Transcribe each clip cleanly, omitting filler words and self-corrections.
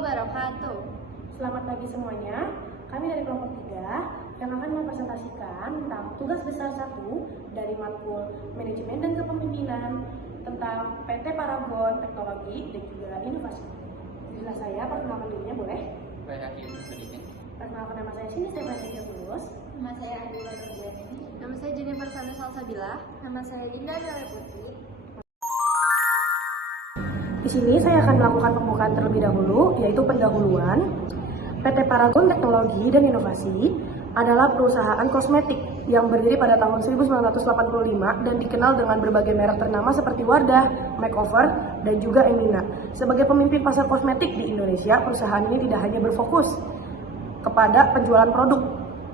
wabarakatuh. Selamat pagi semuanya. Kami dari kelompok 3 yang akan mempresentasikan tentang tugas besar 1 dari matkul Manajemen dan Kepemimpinan tentang PT Paragon Teknologi dan juga Inovasi. Inilah saya, perkenalkan dirinya boleh? Perkenalkan nama saya Sini Stefania Tulus. Nama saya Adila Nurjani. Nama saya Jennifer Sanu Salsabila. Nama saya Dinda Dale Putri. Di sini saya akan melakukan pembukaan terlebih dahulu, yaitu pendahuluan. PT Paragon Teknologi dan Inovasi adalah perusahaan kosmetik yang berdiri pada tahun 1985 dan dikenal dengan berbagai merek ternama seperti Wardah, Makeover, dan juga Emina. Sebagai pemimpin pasar kosmetik di Indonesia, perusahaan ini tidak hanya berfokus kepada penjualan produk,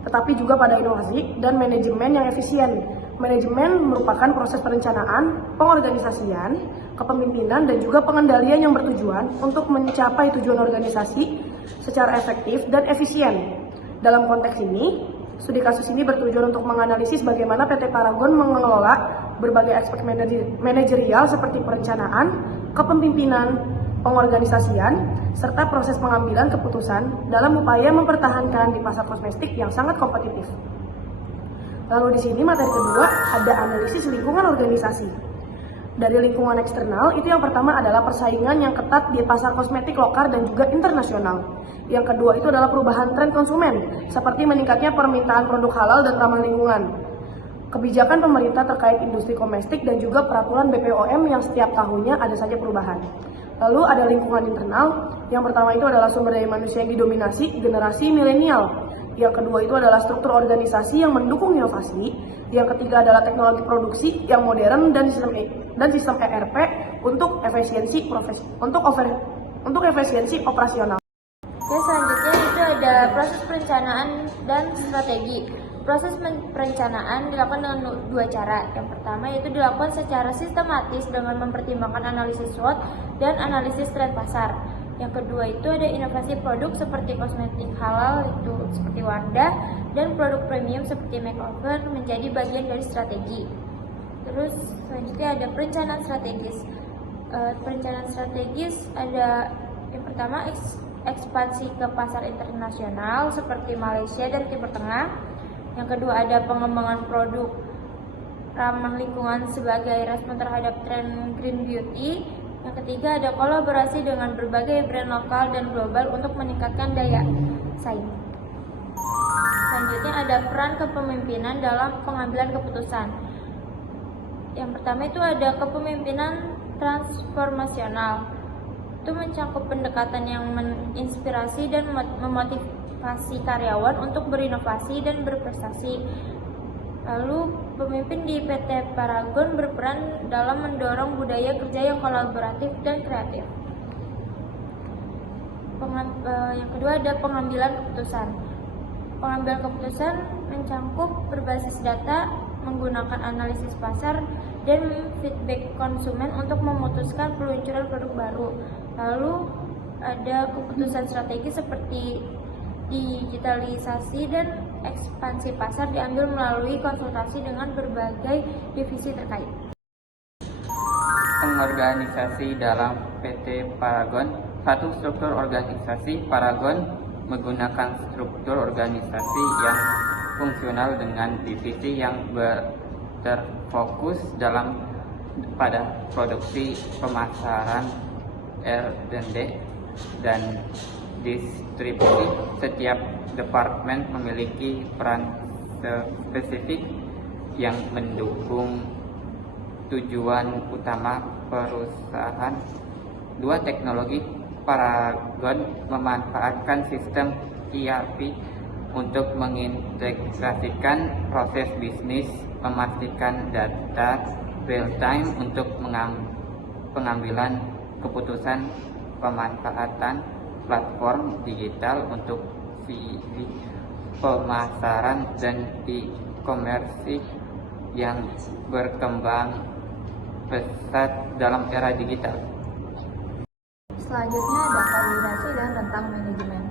tetapi juga pada inovasi dan manajemen yang efisien. Manajemen merupakan proses perencanaan, pengorganisasian, kepemimpinan, dan juga pengendalian yang bertujuan untuk mencapai tujuan organisasi secara efektif dan efisien. Dalam konteks ini, studi kasus ini bertujuan untuk menganalisis bagaimana PT Paragon mengelola berbagai aspek manajerial seperti perencanaan, kepemimpinan, pengorganisasian, serta proses pengambilan keputusan dalam upaya mempertahankan di pasar kosmetik yang sangat kompetitif. Lalu di sini materi kedua ada analisis lingkungan organisasi. Dari lingkungan eksternal, itu yang pertama adalah persaingan yang ketat di pasar kosmetik lokal dan juga internasional. Yang kedua itu adalah perubahan tren konsumen, seperti meningkatnya permintaan produk halal dan ramah lingkungan. Kebijakan pemerintah terkait industri domestik dan juga peraturan BPOM yang setiap tahunnya ada saja perubahan. Lalu ada lingkungan internal, yang pertama itu adalah sumber daya manusia yang didominasi generasi milenial. Yang kedua itu adalah struktur organisasi yang mendukung inovasi. Yang ketiga adalah teknologi produksi yang modern dan sistem ERP untuk efisiensi operasional. Oke, selanjutnya itu ada proses perencanaan dan strategi. Proses perencanaan dilakukan dengan dua cara. Yang pertama yaitu dilakukan secara sistematis dengan mempertimbangkan analisis SWOT dan analisis tren pasar. Yang kedua itu ada inovasi produk seperti kosmetik halal itu seperti Wardah dan produk premium seperti Makeover menjadi bagian dari strategi. Terus selanjutnya ada perencanaan strategis. Perencanaan strategis ada yang pertama ekspansi ke pasar internasional seperti Malaysia dan Timur Tengah. Yang kedua ada pengembangan produk ramah lingkungan sebagai respon terhadap tren green beauty. Yang ketiga ada kolaborasi dengan berbagai brand lokal dan global untuk meningkatkan daya saing. Selanjutnya ada peran kepemimpinan dalam pengambilan keputusan. Yang pertama itu ada kepemimpinan transformasional. Itu mencakup pendekatan yang menginspirasi dan memotivasi karyawan untuk berinovasi dan berprestasi. Lalu pemimpin di PT Paragon berperan dalam mendorong budaya kerja yang kolaboratif dan kreatif. Yang kedua ada pengambilan keputusan. Pengambilan keputusan mencakup berbasis data, menggunakan analisis pasar, dan feedback konsumen untuk memutuskan peluncuran produk baru. Lalu ada keputusan strategi seperti digitalisasi dan ekspansi pasar diambil melalui konsultasi dengan berbagai divisi terkait. Pengorganisasi dalam PT Paragon. Satu, struktur organisasi. Paragon menggunakan struktur organisasi yang fungsional dengan divisi yang terfokus pada produksi, pemasaran, R&D, dan distribusi. Setiap departemen memiliki peran spesifik yang mendukung tujuan utama perusahaan. Dua, teknologi. Paragon memanfaatkan sistem ERP untuk mengintegrasikan proses bisnis, memastikan data real time untuk pengambilan keputusan, pemanfaatan platform digital untuk pemasaran dan e-commerce yang berkembang pesat dalam era digital. Selanjutnya ada koordinasi dan rentang manajemen.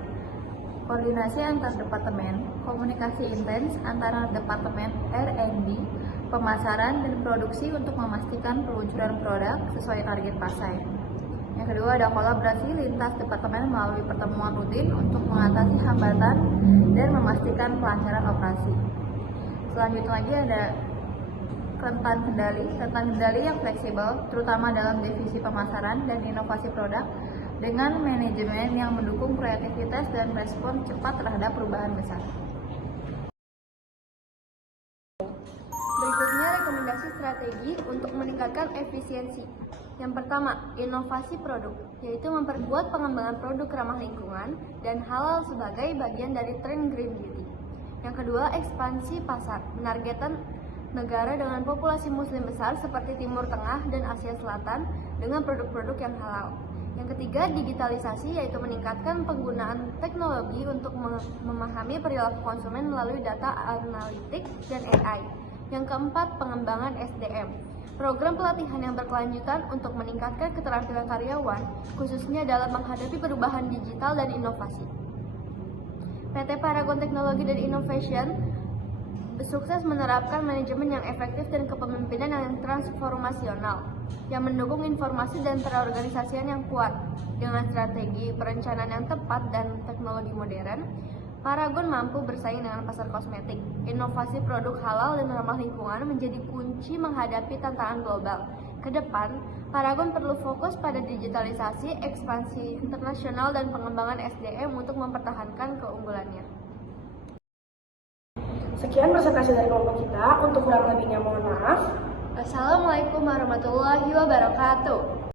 Koordinasi antar departemen, komunikasi intens antara departemen R&D, pemasaran dan produksi untuk memastikan peluncuran produk sesuai target pasar. Yang kedua ada kolaborasi lintas departemen melalui pertemuan rutin untuk mengatasi hambatan dan memastikan kelancaran operasi. Selanjutnya lagi ada rentan kendali yang fleksibel, terutama dalam divisi pemasaran dan inovasi produk, dengan manajemen yang mendukung kreativitas dan respon cepat terhadap perubahan besar. Berikutnya rekomendasi strategi untuk meningkatkan efisiensi. Yang pertama, inovasi produk, yaitu memperkuat pengembangan produk ramah lingkungan dan halal sebagai bagian dari tren green beauty. Yang kedua, ekspansi pasar, menargetkan negara dengan populasi muslim besar seperti Timur Tengah dan Asia Selatan dengan produk-produk yang halal. Yang ketiga, digitalisasi, yaitu meningkatkan penggunaan teknologi untuk memahami perilaku konsumen melalui data analitik dan AI. Yang keempat, pengembangan SDM. Program pelatihan yang berkelanjutan untuk meningkatkan keterampilan karyawan, khususnya dalam menghadapi perubahan digital dan inovasi. PT Paragon Teknologi dan Innovation sukses menerapkan manajemen yang efektif dan kepemimpinan yang transformasional, yang mendukung informasi dan terorganisasian yang kuat. Dengan strategi perencanaan yang tepat dan teknologi modern, Paragon mampu bersaing dengan pasar kosmetik. Inovasi produk halal dan ramah lingkungan menjadi kunci menghadapi tantangan global. Ke depan, Paragon perlu fokus pada digitalisasi, ekspansi internasional, dan pengembangan SDM untuk mempertahankan keunggulannya. Sekian presentasi dari kelompok kita. Untuk kurang lebihnya mohon maaf. Assalamualaikum warahmatullahi wabarakatuh.